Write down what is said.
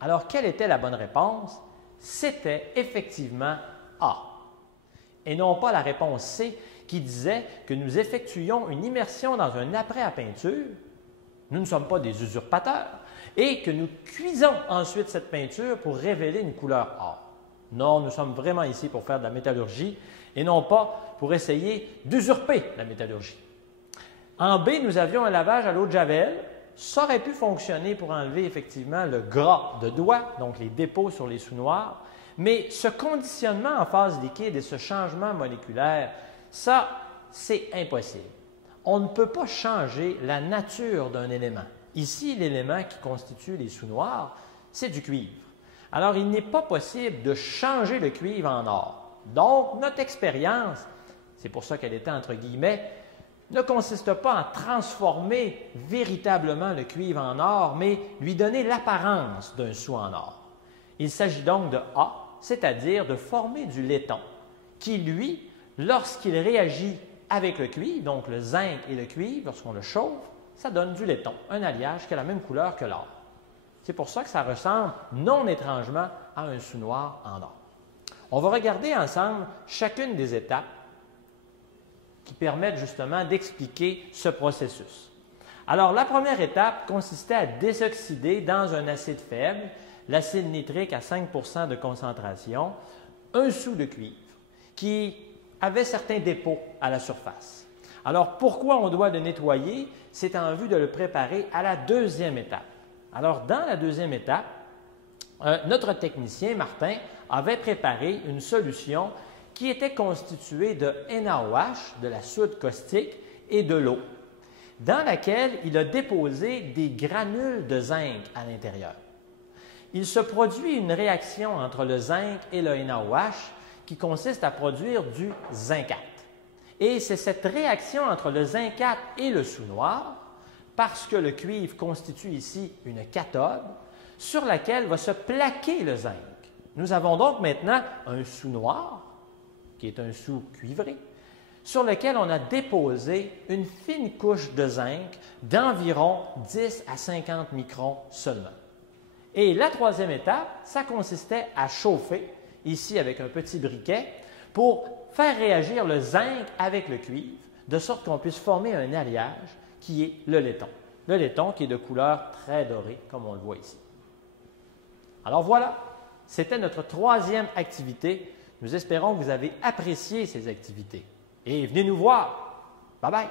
Alors, quelle était la bonne réponse? C'était effectivement A. Et non pas la réponse C qui disait que nous effectuions une immersion dans un apprêt à peinture. Nous ne sommes pas des usurpateurs et que nous cuisons ensuite cette peinture pour révéler une couleur or. Non, nous sommes vraiment ici pour faire de la métallurgie et non pas pour essayer d'usurper la métallurgie. En B, nous avions un lavage à l'eau de Javel. Ça aurait pu fonctionner pour enlever effectivement le gras de doigts, donc les dépôts sur les sous-noirs, mais ce conditionnement en phase liquide et ce changement moléculaire, ça, c'est impossible. On ne peut pas changer la nature d'un élément. Ici, l'élément qui constitue les sous-noirs, c'est du cuivre. Alors, il n'est pas possible de changer le cuivre en or. Donc, notre expérience, c'est pour ça qu'elle était entre guillemets, ne consiste pas à transformer véritablement le cuivre en or, mais lui donner l'apparence d'un sou en or. Il s'agit donc de A, c'est-à-dire de former du laiton, qui, lui, lorsqu'il réagit avec le cuivre, donc le zinc et le cuivre, lorsqu'on le chauffe, ça donne du laiton, un alliage qui a la même couleur que l'or. C'est pour ça que ça ressemble non étrangement à un sous-noir en or. On va regarder ensemble chacune des étapes qui permettent justement d'expliquer ce processus. Alors, la première étape consistait à désoxyder dans un acide faible, l'acide nitrique à 5 % de concentration, un sou de cuivre qui avait certains dépôts à la surface. Alors, pourquoi on doit le nettoyer? C'est en vue de le préparer à la deuxième étape. Alors, dans la deuxième étape, notre technicien, Martin, avait préparé une solution qui était constituée de NaOH, de la soude caustique et de l'eau, dans laquelle il a déposé des granules de zinc à l'intérieur. Il se produit une réaction entre le zinc et le NaOH qui consiste à produire du zincate. Et c'est cette réaction entre le zincate et le sous-noir, parce que le cuivre constitue ici une cathode, sur laquelle va se plaquer le zinc. Nous avons donc maintenant un sous-noir, qui est un sou cuivré, sur lequel on a déposé une fine couche de zinc d'environ 10 à 50 microns seulement. Et la troisième étape, ça consistait à chauffer, ici avec un petit briquet, pour faire réagir le zinc avec le cuivre, de sorte qu'on puisse former un alliage qui est le laiton. Le laiton qui est de couleur très dorée, comme on le voit ici. Alors voilà, c'était notre troisième activité. Nous espérons que vous avez apprécié ces activités. Et venez nous voir. Bye bye!